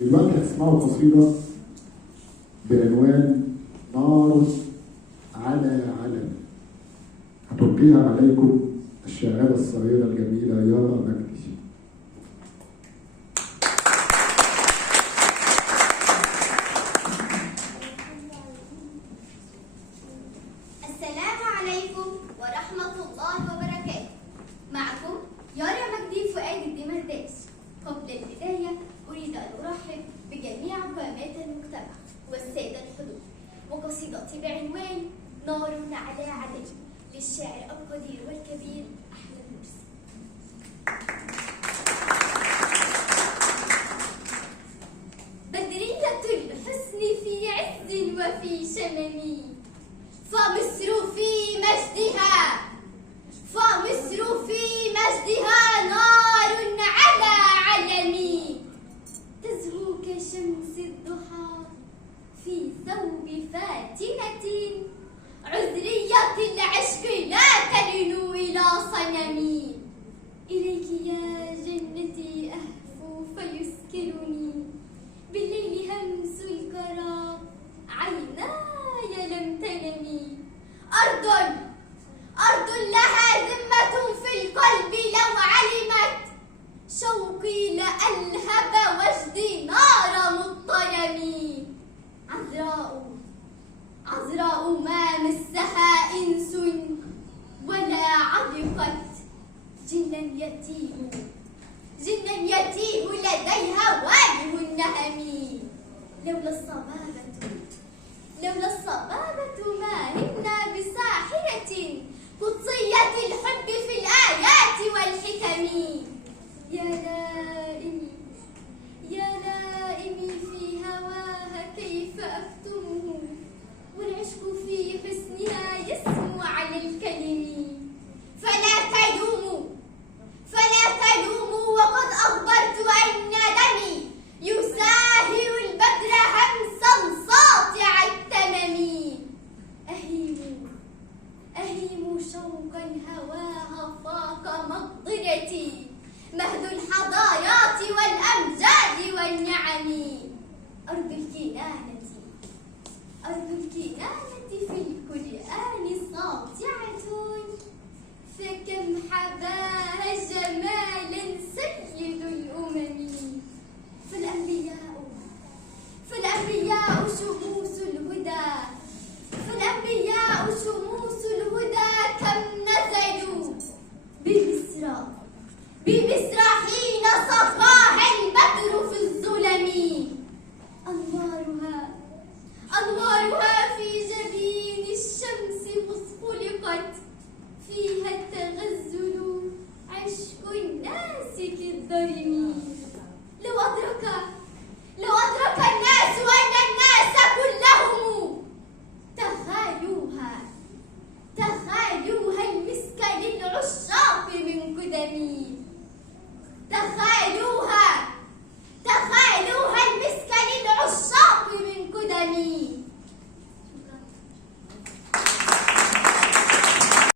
دلوقتي هتسمعوا قصيدة بعنوان نار على علم، هتلقيها عليكم الشاعرة الصغيرة الجميلة يارا مجدي. السلام عليكم ورحمة الله وبركاته. معكم يارا مجدي فؤاد الدمرداش. قبل البداية أريد أن أرحب بجميع قامات المجتمع والسادة الحضور، وقصيدتي بعنوان نار على علم للشاعر القدير والكبير أحمد مرسي. بدرية الحسن في عز وفي شمم، فمصر في مجدها، فمصر في مجدها نار على علم، تزهو كشمس الضحى في ثوب فاتنة، عذرية العشق لا تلن إلى صنمي، إليك يا جنتي أهفو فيسكنني، بالليل همس الكرى عيناي لم تنمي، أرض لها ذمة في القلب لو علمت، شوقي لألهب وجدي نار مضطرم، عذراء ما مسها إنس ولا علقت، جنا يتيه لديها واجه النهم، لولا الصبابة ما همنا بساحرة قدسية الحب في الآيات والحكم، يا لائمي في هواها كيف أكتمه، والعشق في حسنها يسمو على الكلم، فلا تلوموا وقد أخبرت أن دمي يساهر البدر همسا ساطع التمم، أهيم شوقا هواها فاق مقدرتي، مهد الحضارات والأمجاد والنعم، أرض الكنانة في القرآن ساطعة، فكم حباها جمالا سيد الأمم، فالأنبياء